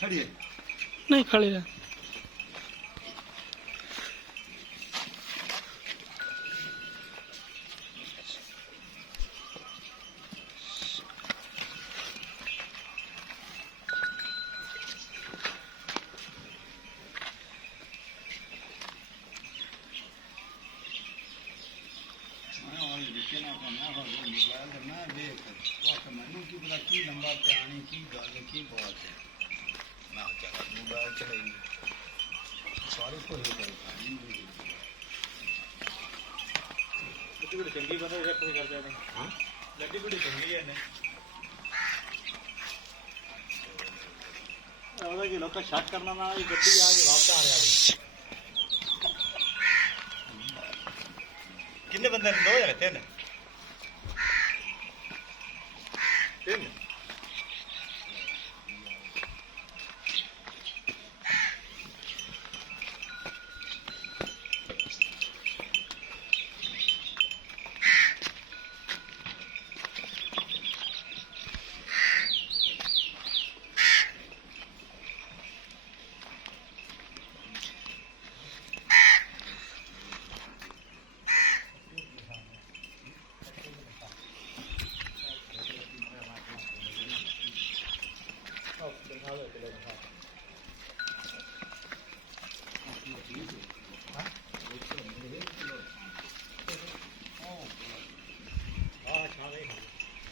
खड़ी है नहीं खड़ी है। मैनू की पता की नंबर पे आनी की गल की बात है ना चल मोबाइल चलाई सारे को ही बड़ी चंगी बंदा कोई करता नहीं। हाँ लड्डी बड़ी चंगी है ने ਉਹਦਾ ਕੀ ਲੋਕਾਂ ਸ਼ੱਕ ਕਰਨਾ ਨਾ ਇਹ ਗੱਡੀ ਆ ਕੇ ਵਾਪਸ ਆ ਰਿਹਾ ਵੀ ਕਿੰਨੇ ਬੰਦੇ ਨੇ ਦੋ ਜਾਂ ਤਿੰਨ ਤਿੰਨ